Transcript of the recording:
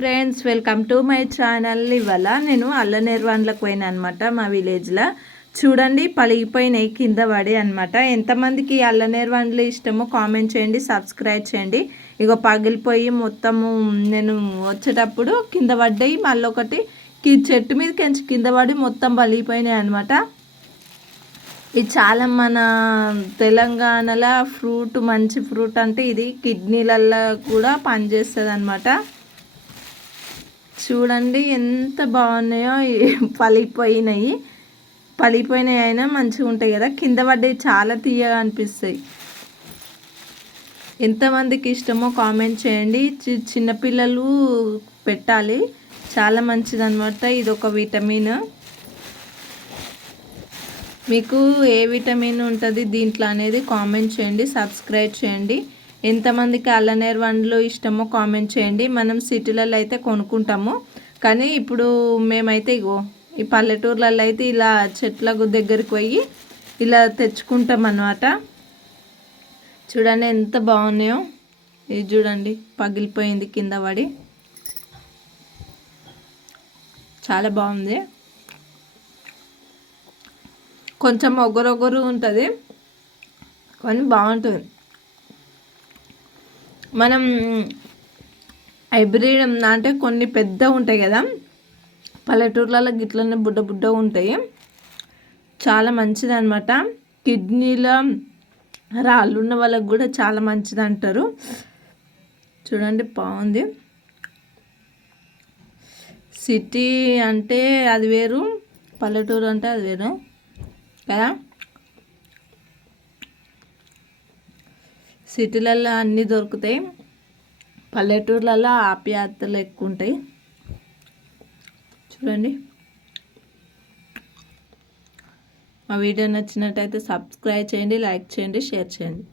Friends, welcome to my channel. ఇవాళ నేను అల్లనేర్వాన్లకు పోయినా అనమాట. మా విలేజ్లో చూడండి, పలిగిపోయినాయి కింద పడి అనమాట. ఎంతమందికి అల్లనేర్వాన్లు ఇష్టమో కామెంట్ చేయండి, సబ్స్క్రైబ్ చేయండి. ఇగో పగిలిపోయి మొత్తము నేను వచ్చేటప్పుడు కింద పడ్డాయి. మళ్ళీ ఒకటి చెట్టు మీద కెంచి కింద పడి మొత్తం పలిగిపోయినాయి అనమాట. ఇది చాలా మన తెలంగాణలో ఫ్రూట్, మంచి ఫ్రూట్ అంటే ఇది కిడ్నీలలో కూడా పనిచేస్తుంది అనమాట. చూడండి ఎంత బాగున్నాయో. పలిగిపోయినాయి అయినా మంచిగా ఉంటాయి కదా. కింద పడ్డవి చాలా తీయగా అనిపిస్తాయి. ఎంతమందికి ఇష్టమో కామెంట్ చేయండి. చిన్నపిల్లలు పెట్టాలి, చాలా మంచిది అనమాట. ఇది ఒక విటమిన్. మీకు ఏ విటమిన్ ఉంటుంది దీంట్లో అనేది కామెంట్ చేయండి, సబ్స్క్రైబ్ చేయండి. ఎంతమందికి అల్లనేర్వాన్లు ఇష్టమో కామెంట్ చేయండి. మనం సిటీలలో అయితే కొనుక్కుంటాము, కానీ ఇప్పుడు మేమైతే ఇగో ఈ పల్లెటూర్లలో అయితే ఇలా చెట్ల దగ్గరికి పోయి ఇలా తెచ్చుకుంటాం అన్నమాట. చూడండి ఎంత బాగున్నాయో. ఇది చూడండి, పగిలిపోయింది కింద పడి. చాలా బాగుంది. కొంచెం ఒగరొగరు ఉంటుంది కానీ బాగుంటుంది. మనం హైబ్రిడ్ అంటే కొన్ని పెద్ద ఉంటాయి కదా, పల్లెటూర్లలో గిట్లనే బుడ్డ ఉంటాయి. చాలా మంచిది అనమాట. కిడ్నీలో రాళ్ళు ఉన్న వాళ్ళకి కూడా చాలా మంచిది అంటారు. చూడండి బాగుంది. సిటీ అంటే అది వేరు, పల్లెటూరు అంటే అది వేరు కదా. సిటీలలో అన్నీ దొరుకుతాయి, పల్లెటూర్లలో ఆప్యాయతలు ఎక్కువ ఉంటాయి. చూడండి, మా వీడియో నచ్చినట్టయితే సబ్స్క్రైబ్ చేయండి, లైక్ చేయండి, షేర్ చేయండి.